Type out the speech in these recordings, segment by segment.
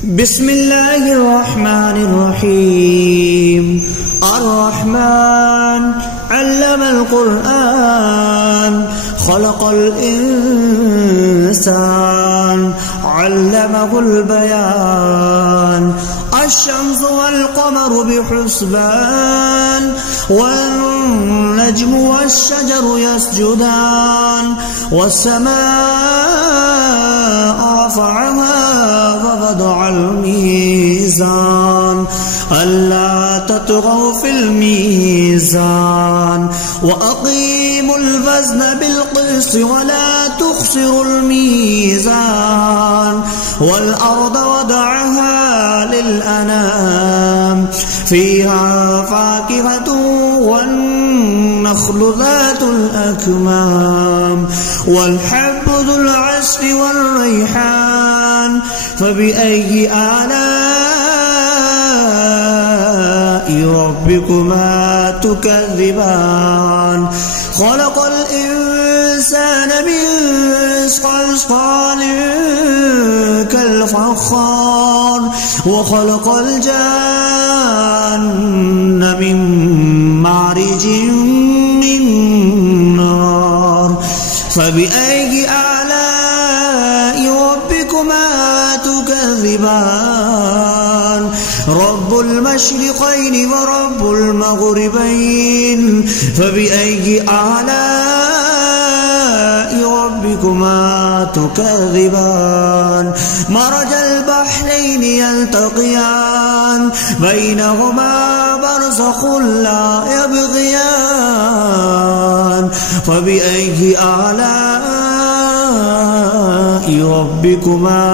بسم الله الرحمن الرحيم. الرحمن علم القرآن خلق الإنسان علمه البيان. الشمس والقمر بحسبان والنجم والشجر يسجدان والسماء رفعها ووضع الميزان ألا تطغوا في الميزان وأقيموا الوزن بالقسط ولا تخسروا الميزان. والأرض وضعها للأنام فيها فاكهة والنخل ذات الأكمام والحب ذو العصف والريحان. فبأي آلاء ربكما تكذبان؟ خلق الإنسان من صلصال كالفخار وخلق الجان من مارج من نار. فبأي آلاء ربكما تكذبان؟ رب المشرقين ورب المغربين. فبأي آلاء ربكما تكذبان؟ مرج البحرين يلتقيان بينهما برزخ لا يبغيان. فبأي آلاء ربكما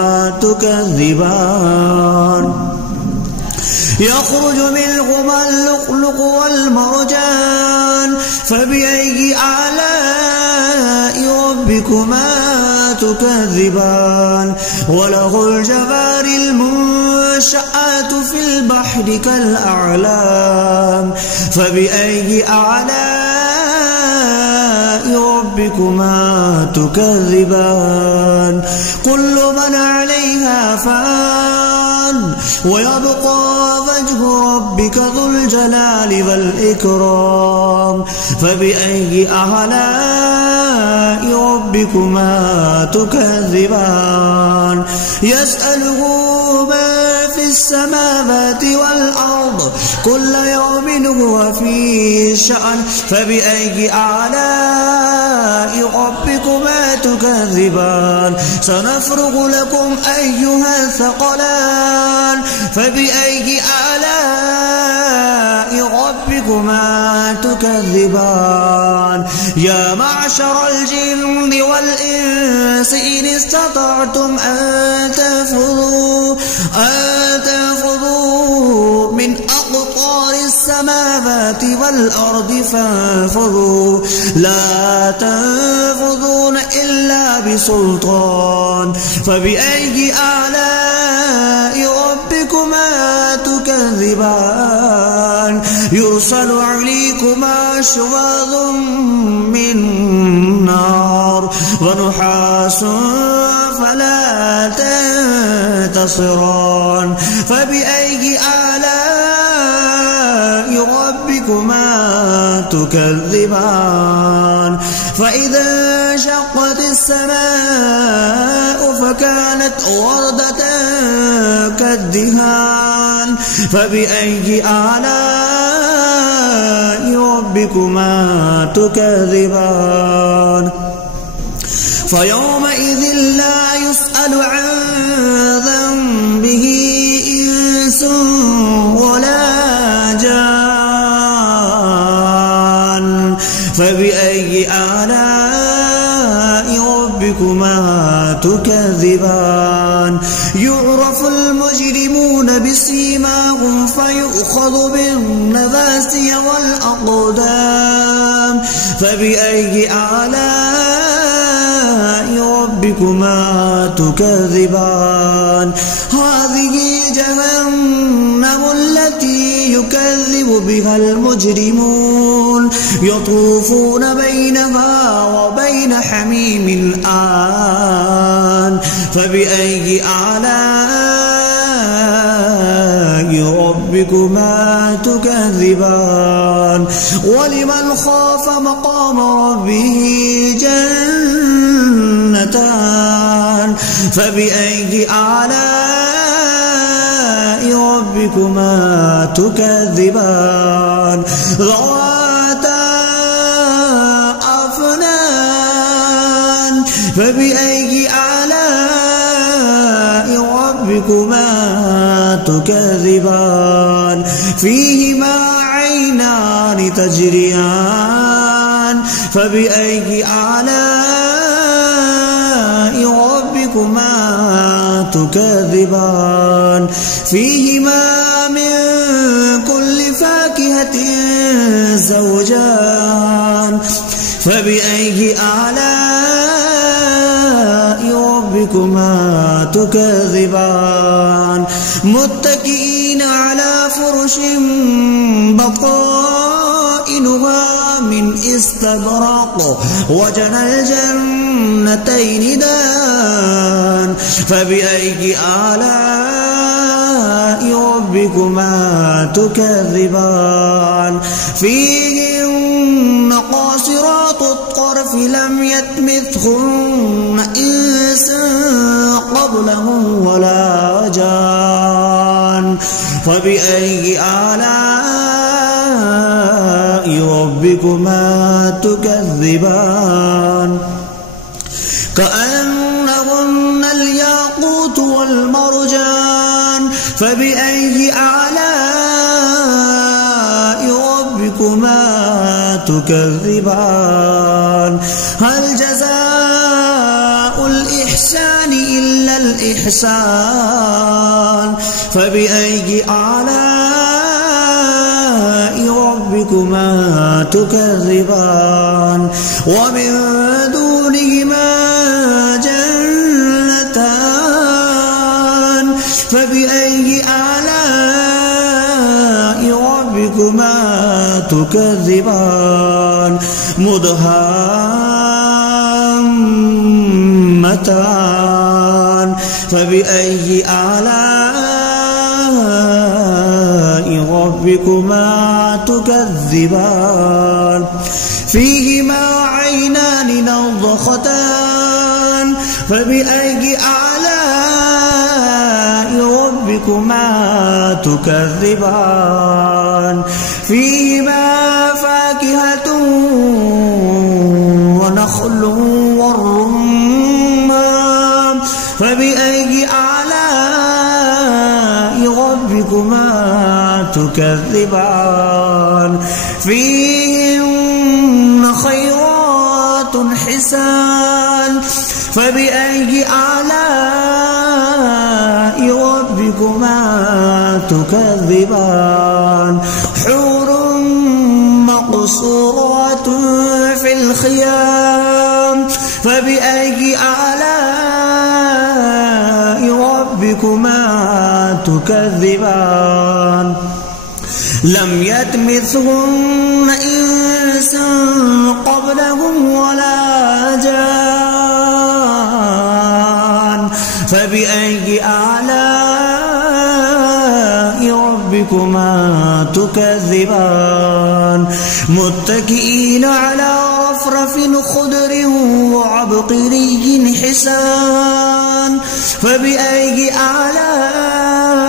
تكذبان؟ يخرج منهما اللؤلؤ والمرجان. فبأي آلاء ربكما تكذبان؟ وله الجوار المنشآت في البحر كالأعلام. فبأي آلاء ربكما تكذبان؟ كل من عليها فان ويبقى وجه ربك ذو الجلال والإكرام. فبأي آلاء ربكما تكذبان؟ يسأله من في السماوات والأرض كل يوم هو في شأن. فبأي آلاء ربكما تكذبان؟ سنفرغ لكم أيها الثقلان. فبأي آلاء ربكما تكذبان؟ يا معشر الجن والإنس إن استطعتم أن تنفذوا من أقطار السماوات والأرض فانفذوا لا تنفذون إلا بسلطان. فبأي آلاء ربكما تكذبان؟ يرسل عليكما شواظ من نار ونحاس فلا تنتصران. فبأي آلاء ربكما تكذبان؟ فإذا انشقت السماء فكانت وردة كالدهان. فبأي آلاء ربكما تكذبان؟ فيومئذ لا يسأل عن ذنبه إنس ولا جان. فبأي آلاء ربكما تكذبان؟ يعرف المجرمون بسيماهم فيؤخذ بالنواسي والأقدام. فبأي آلاء ربكما تكذبان؟ هذه جهنم التي يكذب بها المجرمون يطوفون بينها وبين حميم آن. فبأي آلاء ربكما تكذبان ولمن خاف مقام ربه جنتان فبأي آلاء ربكما تكذبان ذواتا أفنان فبأي آلاء ربكما تكذبان فيهما عينان تجريان فبأي آلاء ربكما تكذبان فيهما من كل فاكهة زوجان فبأي آلاء ربكما تكذبان متكئين على فرش بطائنها من استبرق وجنى الجنتين دان فبأي آلاء ربكما تكذبان فيهن قاصرات الطرف لم يطمثهن إنس قبلهم ولا جان فبأي آلاء ربكما تكذبان كأنهن الياقوت والمرجان فبأي آلاء ربكما تكذبان هل جزاء الإحسان إلا الإحسان فبأي آلاء ربكما تكذبان ومن دونهما جنتان فبأي آلاء ربكما تكذبان مدهامتان فبأي آلاء ربكما تكذبان فيهما عينان نضختان فبأي آلاء ربكما تكذبان فيهما فاكهة ونخل والرمان فبأي آلاء ربكما تكذبان فيهن خيرات حسان فبأي آلاء ربكما تكذبان حور مقصورات في الخيام فبأي آلاء ربكما تكذبان لم يطمثهن إنس قبلهم ولا جان فبأي آلاء ربكما تكذبان متكئين على رفرف خضر وعبقري حسان فبأي آلاء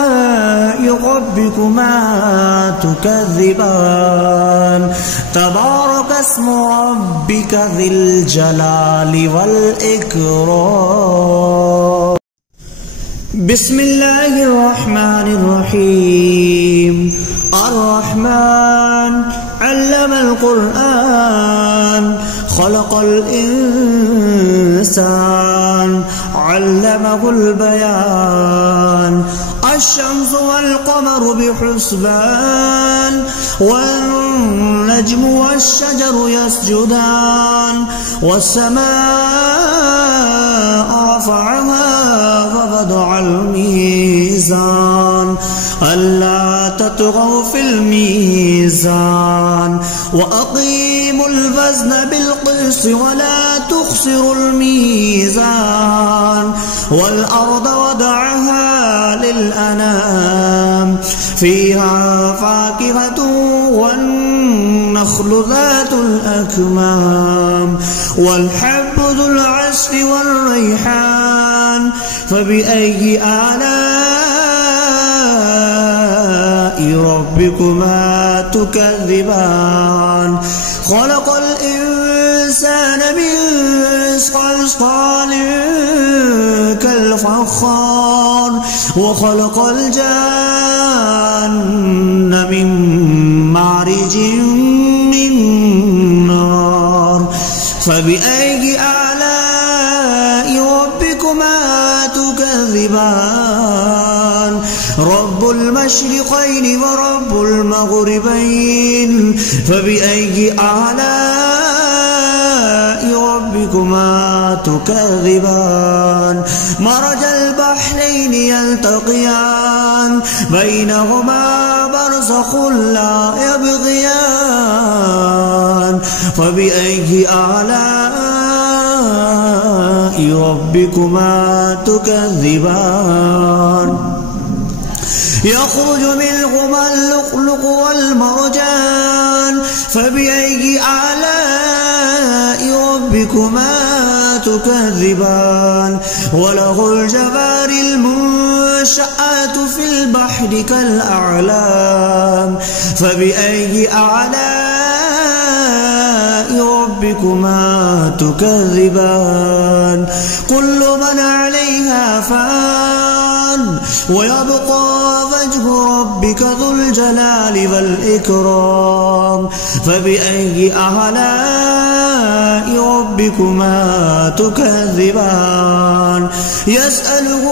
ربكما تكذبان تبارك اسم ربك ذي الجلال والإكرام بسم الله الرحمن الرحيم الرحمن علم القرآن خلق الإنسان علمه البيان الشمس والقمر بحسبان والنجم والشجر يسجدان والسماء رفعها ووضع الميزان ألا تطغوا في الميزان وأقيموا الوزن بالقسط ولا تخسروا الميزان والأرض وضعها للأنام فيها فاكهة والنخل ذات الأكمام والحب ذو العصف والريحان فبأي آلاء ربكما تكذبان خلق الإنسان من صلصال كالفخار وخلق الجان من مارج من نار فبأي آلاء ربكما تكذبان رب المشرقين ورب المغربين فبأي آلاء ربكما تكذبان مرج البحرين يلتقيان بينهما برزخ لا يبغيان فبأي آلاء ربكما تكذبان يخرج منهما اللؤلؤ والمرجان فبأي آلاء ربكما تكذبان وله الجوار المنشآت في البحر كالأعلام فبأي آلاء ربكما تكذبان كل من عليها فان ويبقى وجه ربك ذو الجلال والإكرام فبأي آلاء ربكما تكذبان يسأله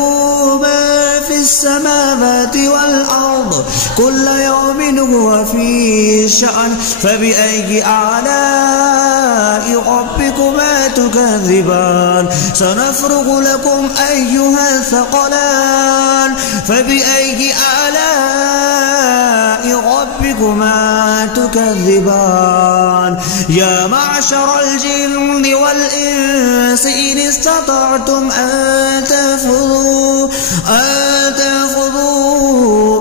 من في السماوات والأرض كل يوم هو في شأن فبأي آلاء ربكما تكذبان سنفرغ لكم أيها الثقلان فبأي آلاء ربكما تكذبان يا معشر الجن والإنس إن استطعتم أن تنفذوا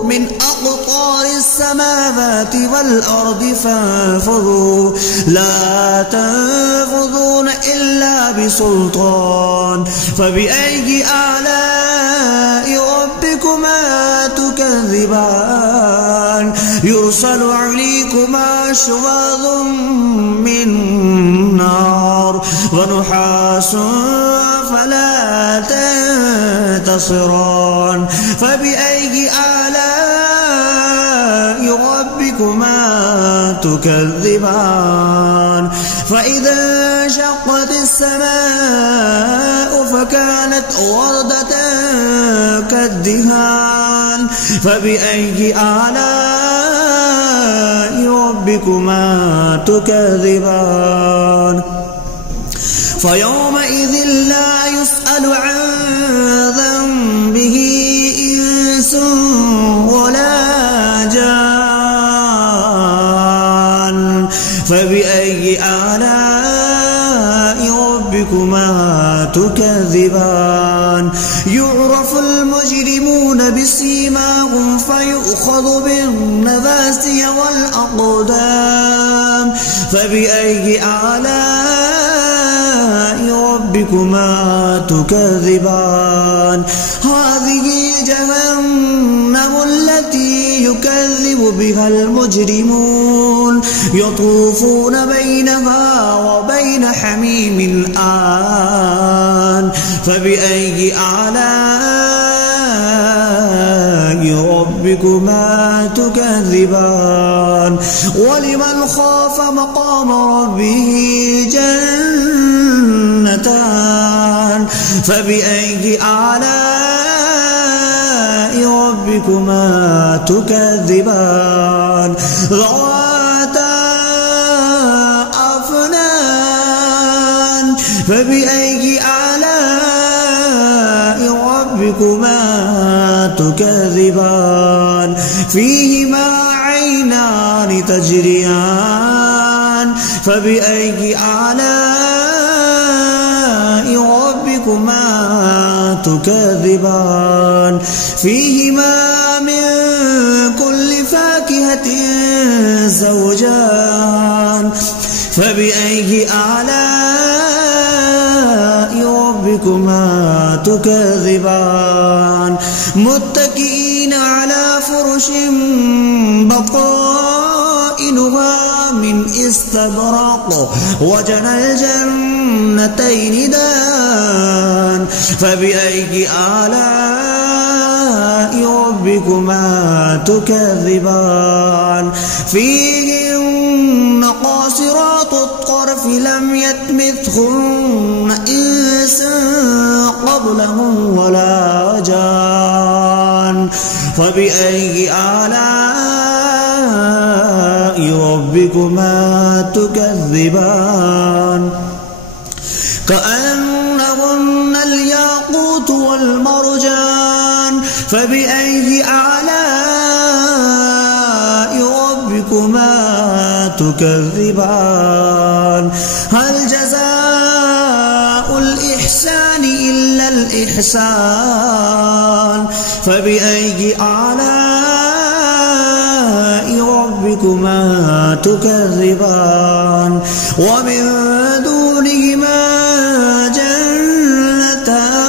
من أقطار السماوات والأرض فانفذوا لا تنفذون إلا بسلطان فبأي آلاء ربكما تكذبان يرسل عليكما شواظ من نار ونحاس فلا تنتصران فبأي آلاء ربكما تكذبان فإذا انشقت السماء فكانت وردة كالدهان فبأي آلاء ربكما تكذبان فيومئذ لا يسأل عن ذنبه إنس ولا جان فبأي آلاء ربكما تكذبان يعرف المجرمون بسيماهم فيؤخذ بالنواسي والأقدام فبأي آلاء ربكما تكذبان هذه جهنم التي يكذب بها المجرمون يطوفون بينها وبين حميم آن فبأي آلاء ربكما تكذبان ولمن خاف مقام ربه جنتان فبأي آلاء ربكما تكذبان ذواتا أفنان فبأي آلاء ربكما تكذبان فيهما عينان تجريان فبأي آلاء ربكما تكذبان فيهما من فاكهة زوجان فبأي آلاء ربكما تكذبان متكئين على فرش بطائنها من استبرق وجنى الجنتين دان فبأي آلاء ربكما تكذبان فيهن قاصرات الطرف لم يطمثهن إنس قبلهم ولا جان فبأي آلاء ربكما تكذبان كأنهن الياقوت والمرجان فبأي آلاء ربكما تكذبان هل جزاء الإحسان إلا الإحسان فبأي آلاء ربكما تكذبان ومن دونهما جنتان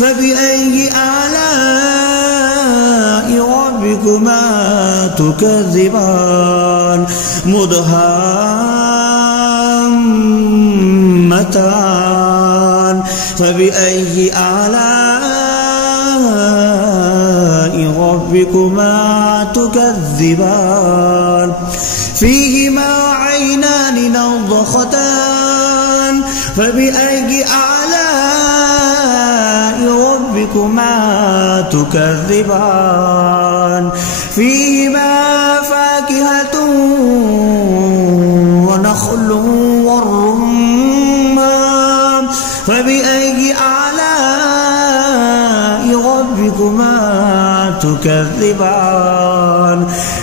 فبأي آلاء ربكما تكذبان مدهامتان فبأي آلاء ربكما تكذبان فيهما عينان نضختان فبأي آلاء ربكما تكذبان فيهما فاكهة ونخل والرمان فبأي آلاء ربكما تكذبان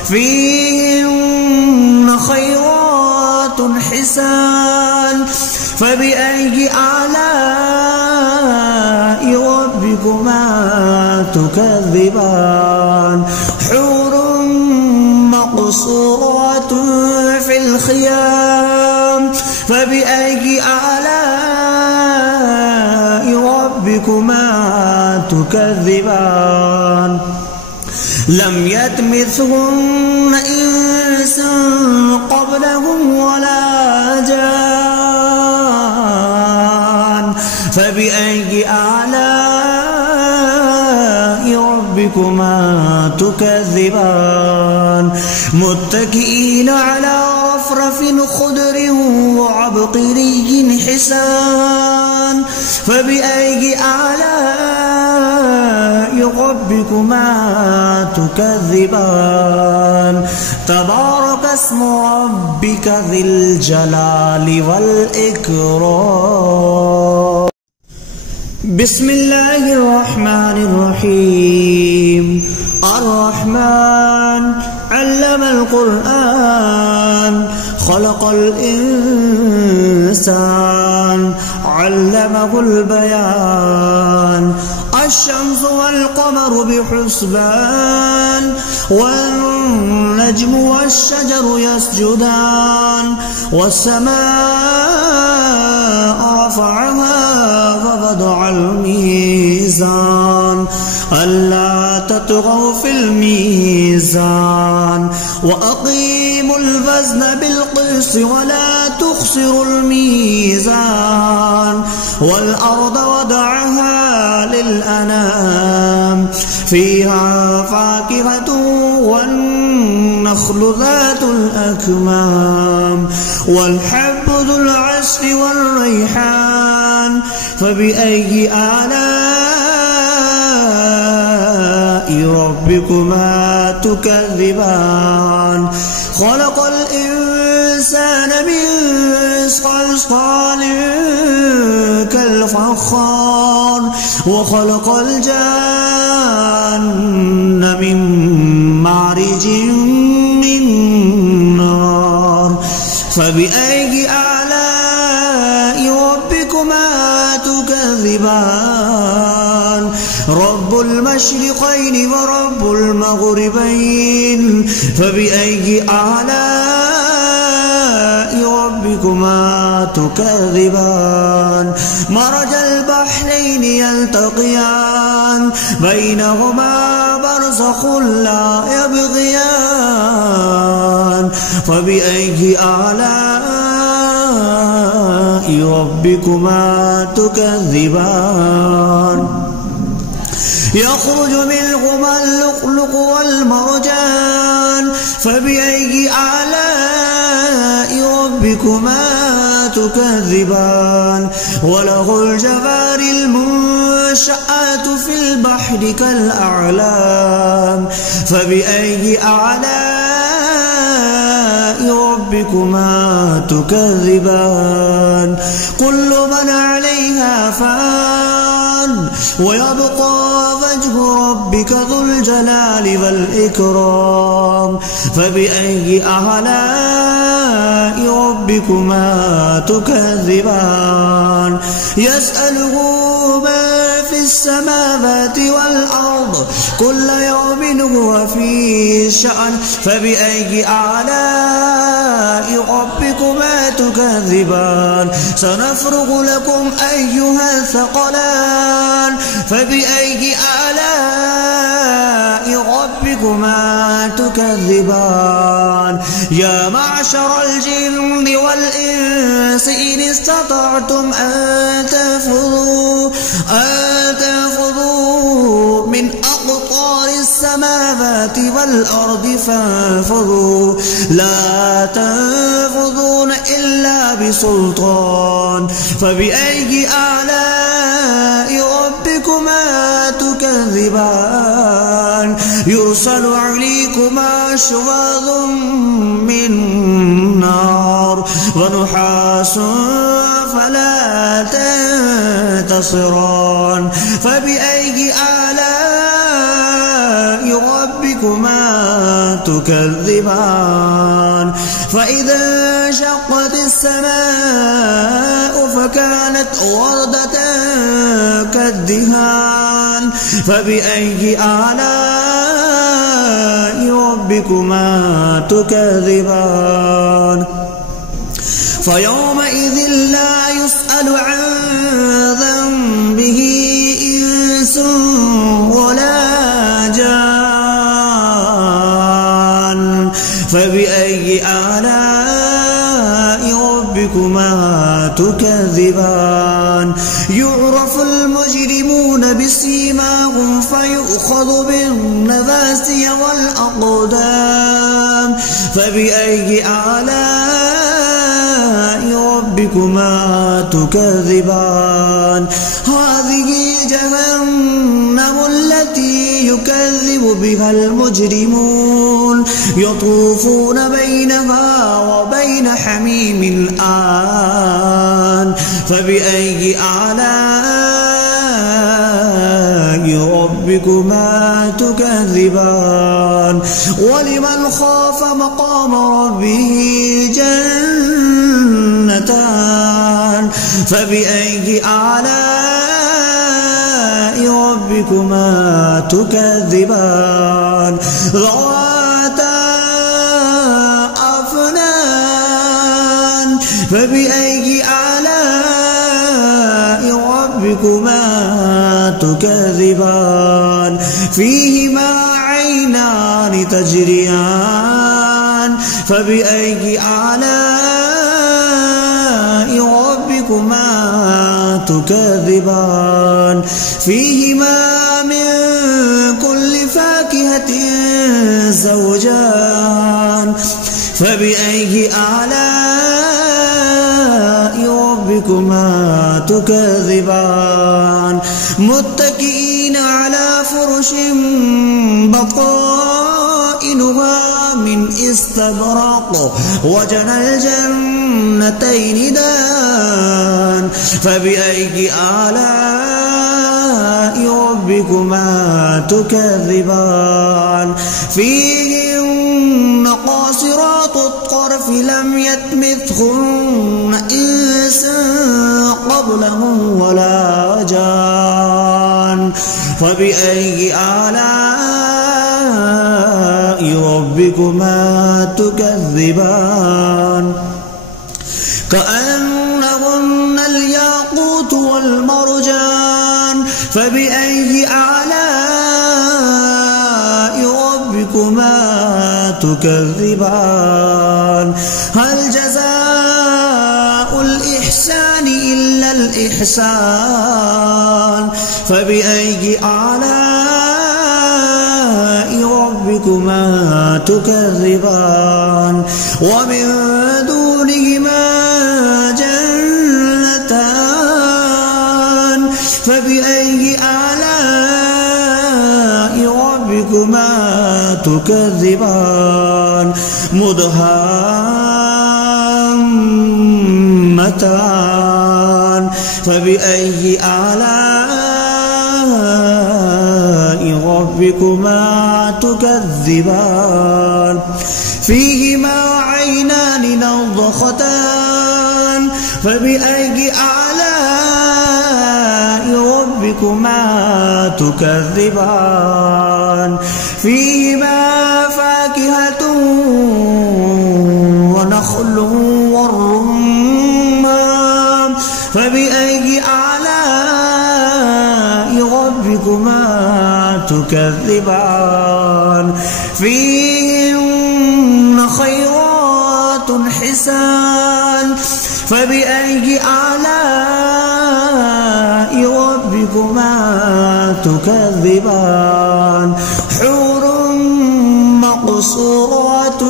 فيهن خيرات حسان فبأي آلاء ربكما تكذبان حور مقصورات في الخيام فبأي آلاء ربكما تكذبان لم يطمثهن إنس قبلهم ولا جان فبأي آلاء ربكما تكذبان متكئين على رفرف خضر وعبقري حسان فبأي آلاء ربكما تكذبان تبارك اسم ربك ذي الجلال والإكرام بسم الله الرحمن الرحيم الرحمن علم القرآن خلق الإنسان علمه البيان الشمس والقمر بحسبان والنجم والشجر يسجدان والسماء رفعها فوضع الميزان ألا تطغوا في الميزان وأقيموا الوزن بالقسط ولا تخسروا الميزان والأرض وضعها للأنام فيها فاكهة والنخل ذات الأكمام والحب ذو العصف والريحان فبأي آلاء ربكما تكذبان خلق الإنسان من صلصال كالفخار وخلق الجان من مارج من نار فبأي آلاء ربكما تكذبان رب رب المشرقين ورب المغربين فبأي آلاء ربكما تكذبان مرج البحرين يلتقيان بينهما برزخ لا يبغيان فبأي آلاء ربكما تكذبان يخرج منهما اللؤلؤ والمرجان فبأي آلاء ربكما تكذبان وله الجوار المنشآت في البحر كالأعلام فبأي آلاء ربكما تكذبان كل من عليها فان ويبقى وجه ربك ذو الجلال والإكرام فبأي آلاء ربكما تكذبان يسأله من في السماوات والأرض كل يوم هو في شأن فبأي آلاء ربكما تكذبان سنفرغ لكم أيها الثقلان فبأي آلاء ربكما تكذبان يا معشر الجن والإنس إن استطعتم أن تنفذوا من أقطار السماوات والأرض فانفذوا لا تنفذون إلا بسلطان فبأي آلاء ربكما تكذبان يرسل عليكما شواظ من نار ونحاس فلا تنتصران فبأي آلاء ربكما تكذبان فإذا انشقت السماء فكانت وردة كالدهان فبأي آلاء ربكما تكذبان فيومئذ لا يسأل عن ذنبه إنس ولا جان فبأي آلاء ربكما تكذبان يعرف المجرمون بسيماهم فيؤخذ بالنواسي والأقدام فبأي آلاء ربكما تكذبان هذه جهنم التي يكذب بها المجرمون يطوفون بينها وبين حميم آن فبأي آلاء ربكما تكذبان ولمن خاف مقام ربه جنتان فبأي آلاء ربكما تكذبان ذواتا أفنان فبأي آلاء ربكما تكذبان فيهما عينان تجريان فبأي آلاء ربكما تكذبان فيهما من كل فاكهة زوجان فبأي آلاء ربكما تكذبان متكئين على فرش بطائنها من استبرق وجنى الجنتين دان فبأي آلاء ربكما تكذبان فيهن قاصرات الطرف لم يطمثهن إنس قبلهم ولا جان فبأي آلاء ربكما تكذبان كأنهن الياقوت والمرجان فبأي آلاء ربكما تكذبان هل جزاء الإحسان إلا الإحسان فبأي آلاء ربكما تكذبان ومن دونهما جنتان فبأي آلاء ربكما تكذبان مدهامتان فبأي آلاء ربكما تكذبان فيهما عينان نضختان فبأي آلاء ربكما تكذبان فيهما فاكهة ونخل والرمان فبأي آلاء ربكما تكذبان فيهن خيرات حسان فبأي آلاء ربكما تكذبان حور مقصورات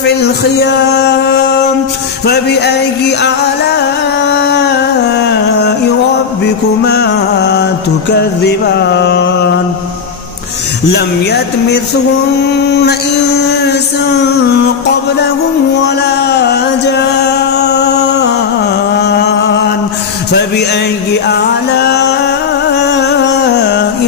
في الخيام فبأي آلاء ربكما تكذبان لم يطمثهن إنس قبلهم ولا جان فبأي آلاء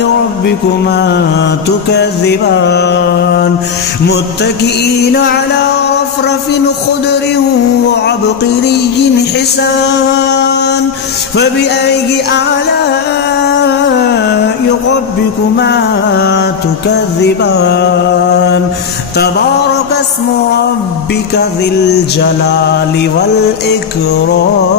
ربكما تكذبان متكئين على رفرف خضر وعبقري حسان فبأي آلاء ربكما تكذبان تبارك اسم ربك ذي الجلال والإكرام.